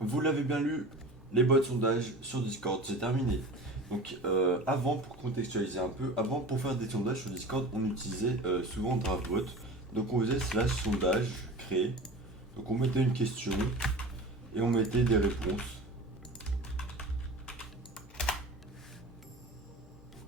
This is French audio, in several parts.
vous l'avez bien lu, les bots de sondage sur Discord, c'est terminé. Donc avant, pour contextualiser un peu, avant pour faire des sondages sur Discord, on utilisait souvent DraftBot. Donc on faisait slash sondage créé. Donc on mettait une question et on mettait des réponses.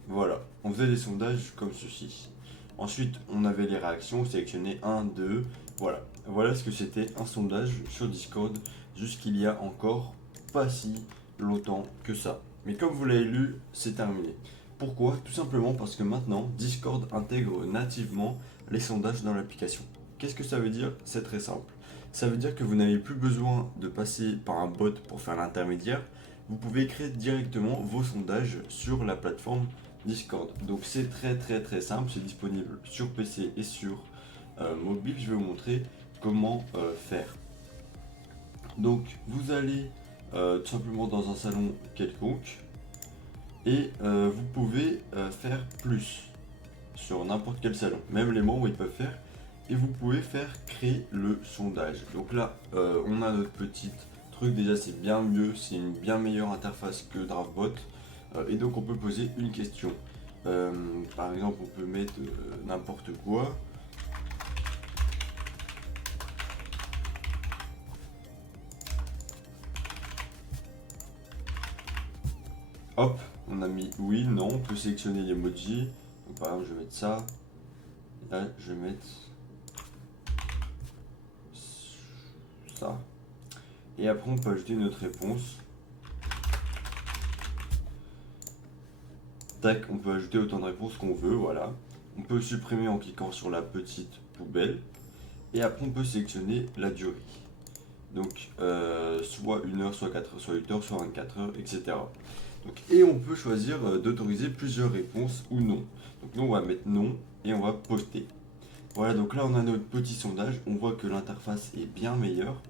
Voilà, on faisait des sondages comme ceci. Ensuite, on avait les réactions, on sélectionnait un, 2, voilà. Voilà ce que c'était un sondage sur Discord jusqu'il y a encore pas si longtemps que ça. Mais comme vous l'avez lu, c'est terminé. Pourquoi? Tout simplement parce que maintenant, Discord intègre nativement les sondages dans l'application. Qu'est-ce que ça veut dire? C'est très simple. Ça veut dire que vous n'avez plus besoin de passer par un bot pour faire l'intermédiaire. Vous pouvez créer directement vos sondages sur la plateforme Discord. Donc c'est très simple, c'est disponible sur PC et sur mobile. Je vais vous montrer comment faire. Donc vous allez tout simplement dans un salon quelconque et vous pouvez faire plus sur n'importe quel salon. Même les membres ils peuvent faire et vous pouvez faire créer le sondage. Donc là on a notre petit truc, déjà c'est bien mieux, c'est une bien meilleure interface que DraftBot. Et donc on peut poser une question. Par exemple, on peut mettre n'importe quoi. Hop, on a mis oui, non. On peut sélectionner l'emoji. Donc par exemple, je vais mettre ça. Là, je vais mettre ça. Et après, on peut ajouter notre réponse. Tac, on peut ajouter autant de réponses qu'on veut, voilà. On peut supprimer en cliquant sur la petite poubelle. Et après, on peut sélectionner la durée. Donc, soit 1 heure, soit 4 heures, soit 8 heures, soit 24 heures, etc. Donc, et on peut choisir d'autoriser plusieurs réponses ou non. Donc, nous, on va mettre non et on va poster. Voilà, donc là, on a notre petit sondage. On voit que l'interface est bien meilleure.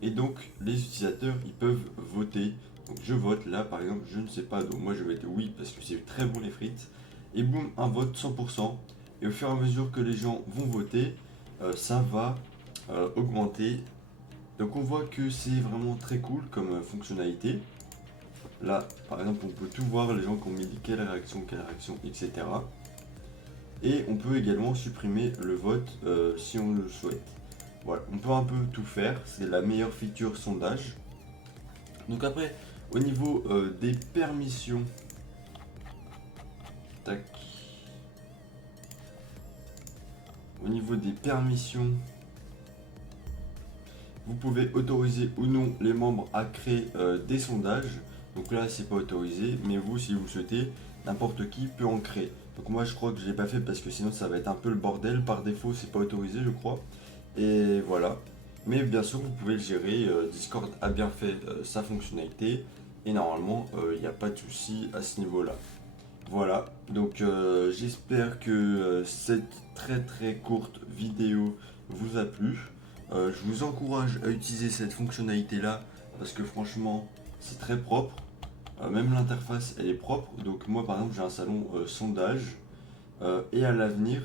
Et donc, les utilisateurs, ils peuvent voter. Donc, je vote là, par exemple, je ne sais pas. Donc, moi, je vais mettre oui parce que c'est très bon les frites. Et boum, un vote 100%. Et au fur et à mesure que les gens vont voter, ça va augmenter. Donc, on voit que c'est vraiment très cool comme fonctionnalité. Là, par exemple, on peut tout voir, les gens qui ont mis quelle réaction, etc. Et on peut également supprimer le vote si on le souhaite. Voilà, on peut un peu tout faire, c'est la meilleure feature sondage. Donc après, au niveau des permissions, tac. Au niveau des permissions, vous pouvez autoriser ou non les membres à créer des sondages. Donc là, c'est pas autorisé, mais vous, si vous souhaitez, n'importe qui peut en créer. Donc moi, je crois que je l'ai pas fait parce que sinon, ça va être un peu le bordel. Par défaut, c'est pas autorisé, je crois. Et voilà. Mais bien sûr, vous pouvez le gérer. Discord a bien fait sa fonctionnalité. Et normalement, il n'y a pas de souci à ce niveau-là. Voilà. Donc j'espère que cette très courte vidéo vous a plu. Je vous encourage à utiliser cette fonctionnalité-là parce que franchement, c'est très propre. Même l'interface, elle est propre. Donc moi, par exemple, j'ai un salon sondage. Et à l'avenir,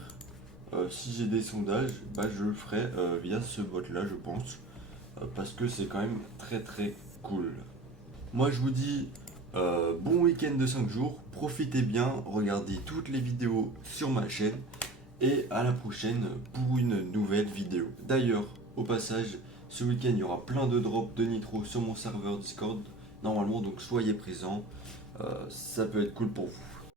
si j'ai des sondages, bah, je le ferai via ce bot-là, je pense. Parce que c'est quand même très cool. Moi, je vous dis bon week-end de 5 jours. Profitez bien, regardez toutes les vidéos sur ma chaîne. Et à la prochaine pour une nouvelle vidéo. D'ailleurs, au passage, ce week-end, il y aura plein de drops de nitro sur mon serveur Discord. Normalement, donc soyez présents. Ça peut être cool pour vous.